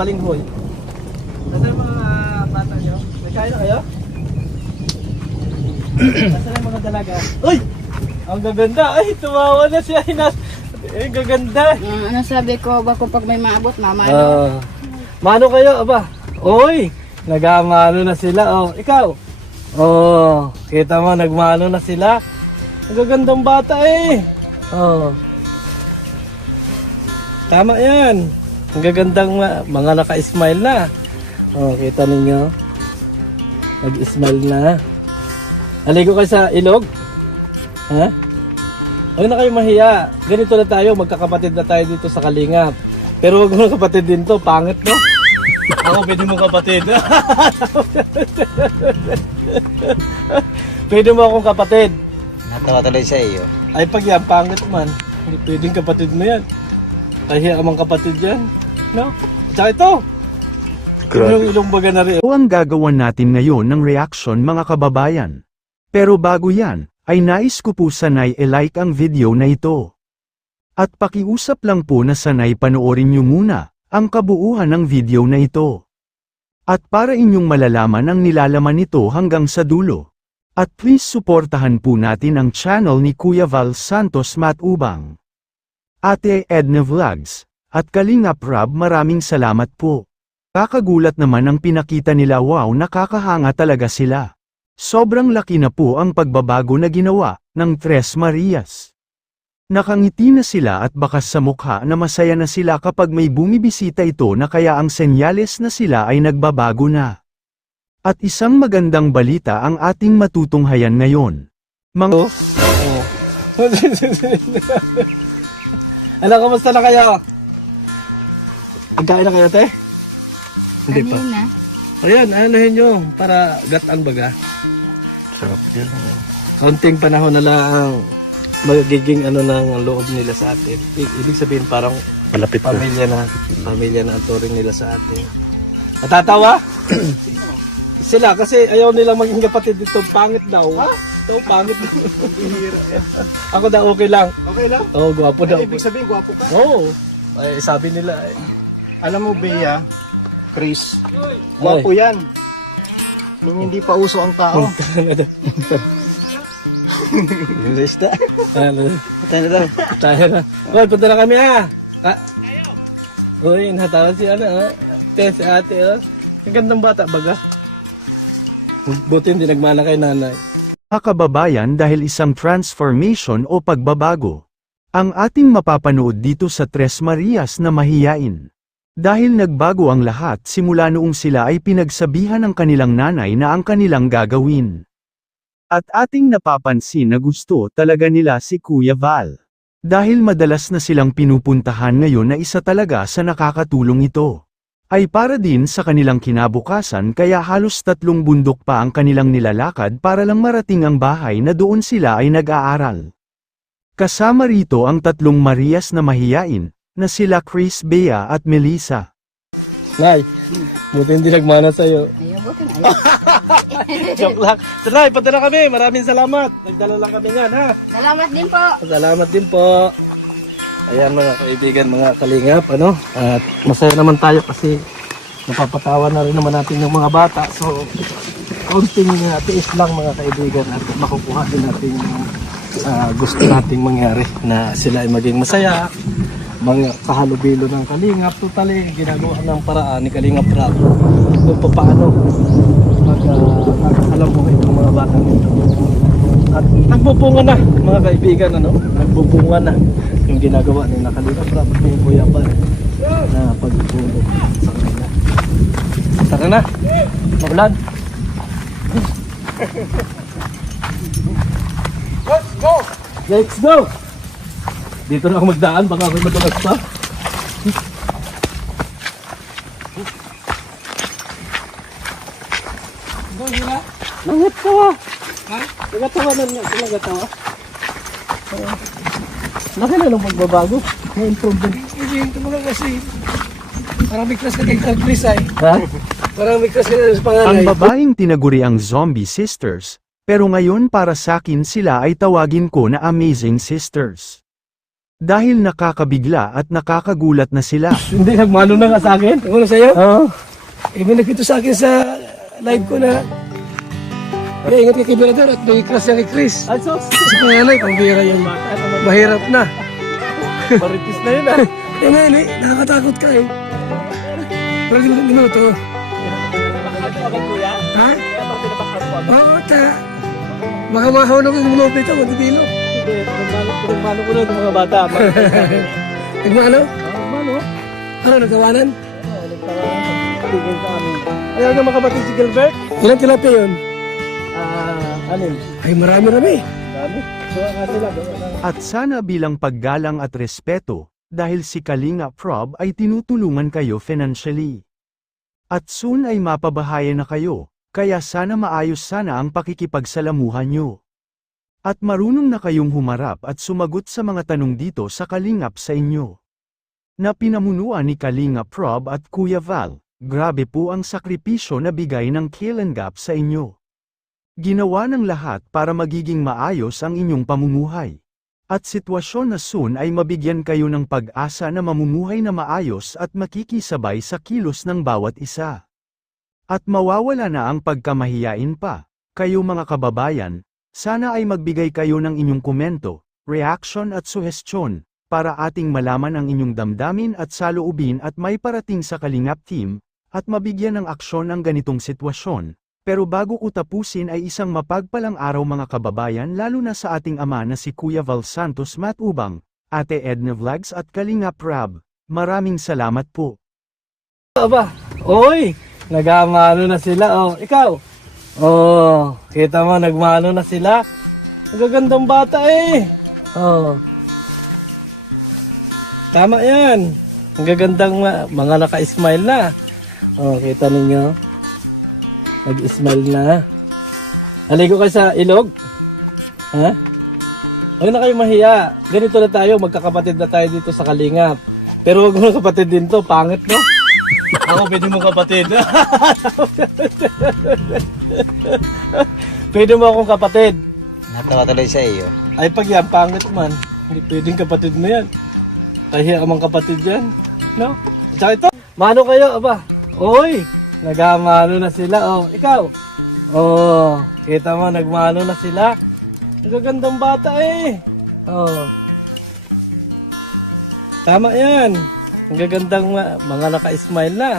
balinghoy. Nasaan yung mga bata nyo? Nagkain na kayo? Nasaan yung mga dalaga? Uy! Ang gaganda! Ay, tumawa na siya. Ang gaganda! Ano sabi ko, bako pag may maabot, mama. Mano kayo, aba? Uy! Nagamano na sila. Oh, ikaw? Oh, kita mo, nagmano na sila. Ang gagandang bata eh. Oh. Tama yan. Ang gagandang mga naka-smile na. Oh, kita ninyo. Nag-smile na. Aligo kayo sa ilog? Ha? Huwag na kayo mahiya. Ganito na tayo, magkakapatid na tayo dito sa Kalingap. Pero huwag mo na kapatid din to, pangit no? Ako pwede mo kapatid. Pwede mo akong kapatid. Natawa tuloy sa iyo. Ay pag yan, pangit man. Hindi pwedeng kapatid mo yan. Kaya amang kapatid yan. No? Tsaka ito. Yung ilong baga na rin. O ang gagawan natin ngayon ng reaction mga kababayan. Pero bago yan, ay nais ko po sanay i-like ang video na ito. At pakiusap lang po na sanay panoorin nyo muna ang kabuuan ng video na ito. At para inyong malalaman ang nilalaman nito hanggang sa dulo. At please suportahan po natin ang channel ni Kuya Val Santos Matubang, Ate Edna Vlogs, at Kalingap Rob, maraming salamat po. Kakagulat naman ang pinakita nila, wow, nakakahanga talaga sila. Sobrang laki na po ang pagbabago na ginawa ng Tres Marias. Nakangiti na sila at bakas sa mukha na masaya na sila kapag may bumibisita ito na kaya ang senyales na sila ay nagbabago na. At isang magandang balita ang ating matutunghayan ngayon. Ano, kamusta na kayo? Nagkain na kayo, te? Hindi pa. Kanina. Ayan, anahin nyo para gataan baga. Sarap yan. Kaunting panahon na lang magiging ano ng loob nila sa atin. Ibig sabihin parang Malapit na. pamilya na ang turing nila sa atin. Natatawa? Sila kasi ayaw nilang maging kapatid dito. Pangit daw. Ha? Ito pangit. Ako daw okay lang. Okay lang? Oo, gwapo daw. Ibig sabihin, gwapo ka. Oo. Ay, sabi nila eh. Alam mo, Bea, Chris, gwapo yan. Nung hindi pa uso ang tao. English na. Ano? Tayo na daw. Tayo na. Well, punta na kami ha. Uy, natawa si ano ha. Si ate ha. Ang gandang bata baga. Buti hindi nagmana kay nanay. Mga kababayan, dahil isang transformation o pagbabago ang ating mapapanood dito sa Tres Marias na mahiyain. Dahil nagbago ang lahat simula noong sila ay pinagsabihan ng kanilang nanay na ang kanilang gagawin. At ating napapansin na gusto talaga nila si Kuya Val. Dahil madalas na silang pinupuntahan ngayon na isa talaga sa nakakatulong ito ay para din sa kanilang kinabukasan, kaya halos 3 bundok pa ang kanilang nilalakad para lang marating ang bahay na doon sila ay nag-aaral. Kasama rito ang 3 Marias na mahiyain, na sila Chris, Bea at Melissa. Nay, buti hindi nagmana sa'yo. Ayaw, buti na ayaw. Joke lang. So, Nay, punta na kami. Maraming salamat. Nagdala lang kami nga ha. Salamat din po. Salamat din po. Ayan mga kaibigan, mga kalingap, ano? At masaya naman tayo kasi napapatawa na rin naman natin yung mga bata. So, kaunting tiis lang mga kaibigan at makukuha din natin yung gusto nating mangyari na sila ay maging masaya. Mga kahalubilo ng kalingap, totally ginagawa ng paraan ni Kalingap Rob kung paano magkakasalam mo itong mga batang ito. At nagbubunga na mga kaibigan, ano? Nagbubunga na yung ginagawa ni Kalingap Rob at ni Kuya Val na pagpupulong sa kanila. Tara na, maulan. Let's go! Let's go! Dito na ako magdaan, baka ako madalas pa. Nangatawa! Ha? Nangatawa na nga, nangatawa. Laki na nung magbabago. May improvement. Hindi, ito mo lang kasi. Parang may class ka kay Chris ay. Ha? Parang may class ka sa Ang panganay. babaeng tinaguri ang Zombie Sisters, pero ngayon para sakin sila ay tawagin ko na Amazing Sisters. Dahil nakakabigla at nakakagulat na sila. Hindi, nagmano na nga sa akin. Ano sa'yo? Oo. May nagkito sa akin sa live ko na kaya ingat kay Kibrador at may crush yan kay Chris. Ay, sos? Sa panganay, pambira yan. Mahirap na. Maritis na yun ah. Eh ngayon eh, nakakatakot ka eh. Pero di mo minuto. Ha? Oo, baka mahulog ang mulupit ako, dibilo. Hindi, nagmano ko na ng mga bata. Nagmano? Nagmano. Ano, nagkawanan? Oo, nagkawanan. Tigil sa amin. Ayaw na makabatid si Gilbert? Ilan tilapia yun? Anim. Ay, marami-rami. Marami. At sana bilang paggalang at respeto, dahil si Kalinga Prob ay tinutulungan kayo financially. At soon ay mapabahayan na kayo, kaya sana maayos sana ang pakikipagsalamuhan nyo. At marunong na kayong humarap at sumagot sa mga tanong dito sa Kalingap sa inyo. Na pinamunuan ni Kalinga Prob at Kuya Val, grabe po ang sakripisyo na bigay ng Kalingap sa inyo. Ginawa ng lahat para magiging maayos ang inyong pamumuhay. At sitwasyon na soon ay mabigyan kayo ng pag-asa na mamumuhay na maayos at makikisabay sa kilos ng bawat isa. At mawawala na ang pagkamahiyain pa. Kayo mga kababayan, sana ay magbigay kayo ng inyong komento, reaction at suhestyon, para ating malaman ang inyong damdamin at saloobin at may parating sa Kalingap Team, at mabigyan ng aksyon ang ganitong sitwasyon. Pero bago ko tapusin ay isang mapagpalang araw mga kababayan lalo na sa ating ama na si Kuya Val Santos Matubang, Ate Edna Vlogs at Kalingap Rab. Maraming salamat po. Aba, oy, nagmano na sila. Oh, ikaw. Oh, kita mo, nagmano na sila. Nagagandang bata eh. Oh. Tama yan. Ang gagandang mga naka-smile na. Oh, kita ninyo. Nag-smile na. Haligo kayo sa ilog? Ha? Huwag na kayo mahiya. Ganito na tayo, magkakapatid na tayo dito sa Kalingap. Pero huwag mo kapatid din to, pangit no? Ako pwede mo kapatid. Pwede mo akong kapatid. Natawa tuloy sa iyo. Ay pag yan, pangit man. Hindi pwedeng kapatid mo yan. Kaya amang kapatid yan. No? Tsaka ito, mano kayo, aba. Oy! Nagmano na sila. Oh, ikaw. Oh, kita mo, nagmano na sila. Nagagandang bata eh. Oh. Tama yan. Ang gagandang mga naka-smile na.